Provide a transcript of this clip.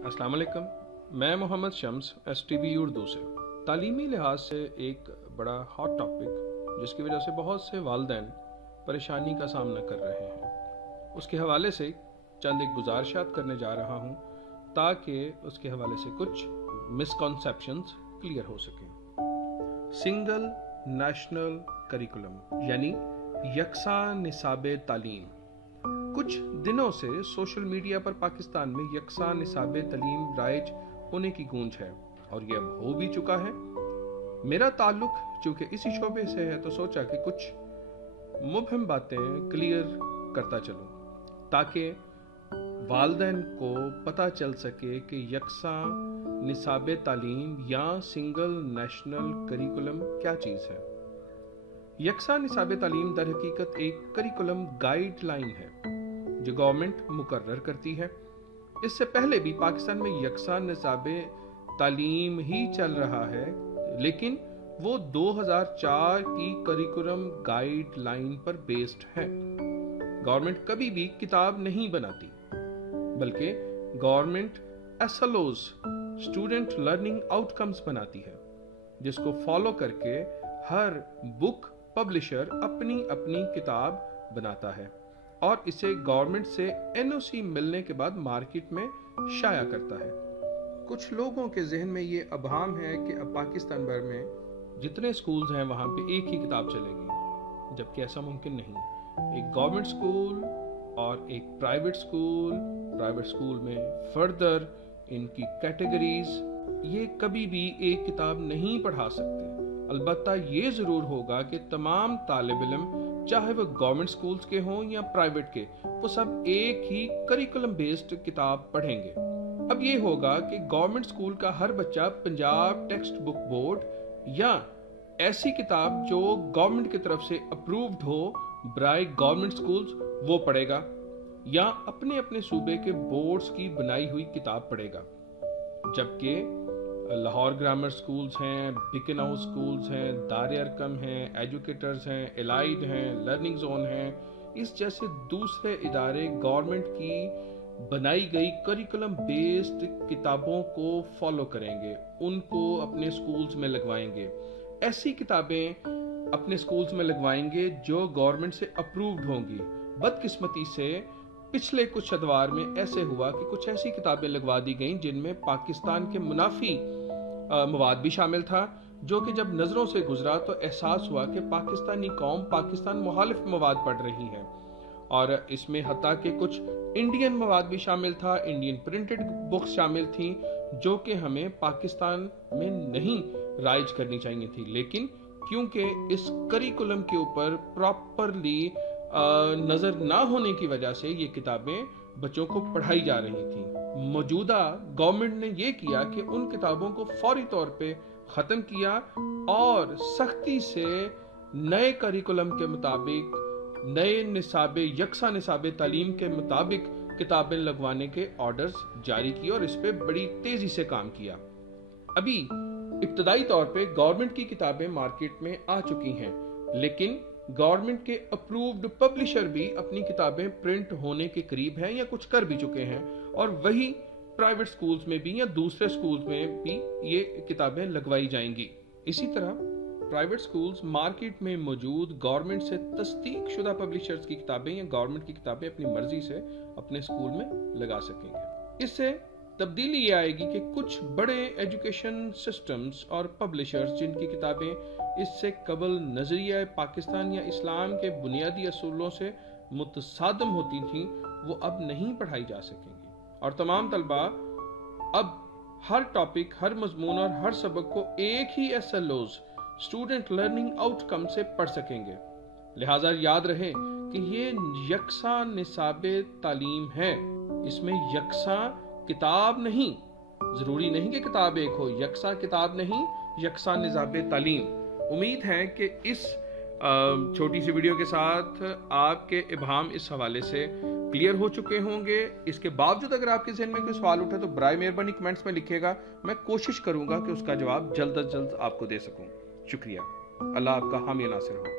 अस्सलाम वालेकुम, मैं मोहम्मद शम्स STV उर्दू से। तालीमी लिहाज से एक बड़ा हॉट टॉपिक जिसकी वजह से बहुत से वालिदैन परेशानी का सामना कर रहे हैं, उसके हवाले से चंद एक गुजारिशात करने जा रहा हूँ ताकि उसके हवाले से कुछ मिसकॉन्सेप्शंस क्लियर हो सकें। सिंगल नेशनल करिकुलम यानी यकसा निसाब तालीम। कुछ दिनों से सोशल मीडिया पर पाकिस्तान में यकसा निसाब तालीम राइज होने की गूंज है और यह अब हो भी चुका है। मेरा ताल्लुक चूंकि इसी शोबे से है तो सोचा कि कुछ मुबहम बातें क्लियर करता चलूं ताकि वालिदैन को पता चल सके कि यकसा निसाब तालीम या सिंगल नेशनल करिकुलम क्या चीज़ है। यकसा निसाब तालीम दर हकीकत एक करिकुलम गाइडलाइन है जो गवर्नमेंट मुकर्रर करती है। इससे पहले भी पाकिस्तान में यकसा निसाब तालीम ही चल रहा है, लेकिन वो 2004 की करिकुलम गाइडलाइन पर बेस्ड है। गवर्नमेंट कभी भी किताब नहीं बनाती, बल्कि government SLOs student learning outcomes बनाती है, जिसको फॉलो करके हर बुक पब्लिशर अपनी अपनी किताब बनाता है और इसे गवर्नमेंट से NOC मिलने के बाद मार्केट में शाया करता है। कुछ लोगों के जहन में ये अभाम है कि अब पाकिस्तान भर में जितने स्कूल्स हैं वहाँ पे एक ही किताब चलेगी, जबकि ऐसा मुमकिन नहीं। एक गवर्नमेंट स्कूल और एक प्राइवेट स्कूल में फर्दर इनकी कैटेगरीज ये कभी भी एक किताब नहीं पढ़ा सकते। अलबत्ता ये ज़रूर होगा कि तमाम तालिब इल्म चाहे वो गवर्नमेंट स्कूल्स के हों या प्राइवेट के, वो सब एक ही करिकुलम बेस्ड किताब पढ़ेंगे। अब ये होगा कि गवर्नमेंट स्कूल का हर बच्चा पंजाब टेक्स्ट बुक बोर्ड या ऐसी किताब जो गवर्नमेंट की तरफ से अप्रूव्ड हो बाय गवर्नमेंट स्कूल्स वो पढ़ेगा, या अपने अपने सूबे के बोर्ड्स की बनाई हुई किताब पढ़ेगा। जबकि लाहौर ग्रामर स्कूल्स हैं, बिकन हाउस स्कूल्स हैं, दार अरकम हैं, एजुकेटर्स हैं, एलाइड हैं, लर्निंग जोन हैं, इस जैसे दूसरे इदारे गवर्नमेंट की बनाई गई करिकुलम बेस्ड किताबों को फॉलो करेंगे, उनको अपने स्कूल्स में लगवाएंगे। ऐसी किताबें अपने स्कूल्स में लगवाएंगे जो गवर्नमेंट से अप्रूव्ड होंगी। बदकिस्मती से पिछले कुछ अदवार में ऐसे हुआ कि कुछ ऐसी किताबें लगवा दी गईं जिनमें पाकिस्तान के मुनाफी मवाद भी शामिल था, जो कि जब नजरों से गुजरा तो एहसास हुआ कि पाकिस्तानी कौम पाकिस्तान मुखालिफ मवाद पढ़ रही है। और इसमें हत्ता कि कुछ इंडियन मवाद भी शामिल था, इंडियन प्रिंटेड बुक्स शामिल थी जो कि हमें पाकिस्तान में नहीं राइज करनी चाहिए थी, लेकिन क्योंकि इस करिकुलम के ऊपर प्रॉपरली नजर ना होने की वजह से ये किताबें बच्चों को पढ़ाई जा रही थी। मौजूदा गवर्नमेंट ने ये किया कि उन किताबों को फौरी तौर पे खत्म किया और सख्ती से नए करिकुलम के मुताबिक, नए यकसा निसाब तालीम के मुताबिक किताबें लगवाने के ऑर्डर्स जारी किए और इस पे बड़ी तेजी से काम किया। अभी इब्तदाई तौर पे गवर्नमेंट की किताबें मार्केट में आ चुकी हैं, लेकिन गवर्नमेंट के अप्रूव्ड पब्लिशर भी अपनी किताबें प्रिंट होने के करीब हैं या कुछ कर भी चुके हैं, और वही प्राइवेट स्कूल्स में भी या दूसरे स्कूल्स में भी ये किताबें लगवाई जाएंगी। इसी तरह प्राइवेट स्कूल्स मार्केट में मौजूद गवर्नमेंट से तस्दीक शुदा पब्लिशर्स की किताबें या गवर्नमेंट की किताबें अपनी मर्जी से अपने स्कूल में लगा सकेंगे। इससे तब्दीली ये आएगी कि कुछ बड़े एजुकेशन सिस्टम्स और पब्लिशर्स जिनकी किताबें इससे कबल नजरिया पाकिस्तान या इस्लाम के बुनियादी असूलों से मुतसादम होती थीं, वो अब नहीं पढ़ाई जा सकेंगी और तमाम तलबा अब हर टॉपिक, हर मजमून और हर सबक को एक ही SLOs स्टूडेंट लर्निंग आउटकम से पढ़ सकेंगे। लिहाजा याद रहे कि ये यकसा निसाब तालीम है, इसमें यकसा किताब नहीं, जरूरी नहीं कि किताब एक हो, यकसा किताब नहीं, यकसा निसाब तालीम। उम्मीद है कि इस छोटी सी वीडियो के साथ आपके इबाम इस हवाले से क्लियर हो चुके होंगे। इसके बावजूद अगर आपके जहन में कोई सवाल उठे तो बराए मेहरबानी कमेंट्स में लिखिएगा, मैं कोशिश करूंगा कि उसका जवाब जल्द अज जल्द आपको दे सकूं। शुक्रिया। अल्लाह आपका हामी नासिर हो।